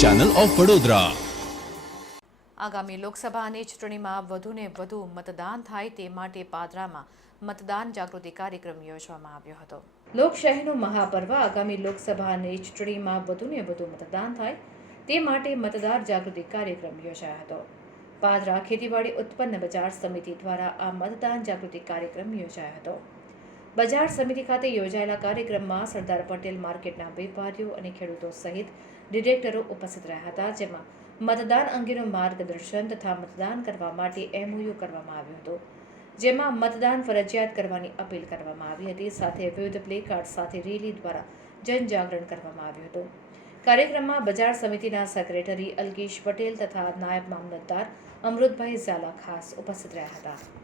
Channel of Vadodara આગામી લોકસભાની ચૂંટણીમાં વધુને વધુ મતદાન થાય તે માટે પાદરામાં મતદાન જાગૃતિ કાર્યક્રમ યોજવામાં આવ્યો હતો. લોકશાહીનું મહાપર્વ આગામી લોકસભાની ચૂંટણીમાં વધુને વધુ મતદાન થાય તે માટે મતદાર જાગૃતિ કાર્યક્રમ યોજાયો હતો. પાદરા ખેતીવાડી ઉત્પન્ન બજાર સમિતિ દ્વારા આ મતદાન જાગૃતિ કાર્યક્રમ યોજાયો હતો. બજાર સમિતિ ખાતે યોજાયેલા કાર્યક્રમમાં સરદાર પટેલ માર્કેટના વેપારીઓ અને ખેડૂતો સહિત ડિરેક્ટરો ઉપસ્થિત રહ્યા હતા, જેમાં મતદાન અંગેનું માર્ગદર્શન તથા મતદાન કરવા માટે એમઓયુ કરવામાં આવ્યો હતો, જેમાં મતદાન ફરજિયાત કરવાની અપીલ કરવામાં આવી હતી, સાથે વિવિધ પ્લેકાર્ડ સાથે રેલી દ્વારા જનજાગરણ કરવામાં આવ્યું હતું. કાર્યક્રમમાં બજાર સમિતિના સેક્રેટરી અલ્કેશ પટેલ તથા નાયબ મામલતદાર અમૃતભાઈ ઝાલા ખાસ ઉપસ્થિત રહ્યા હતા.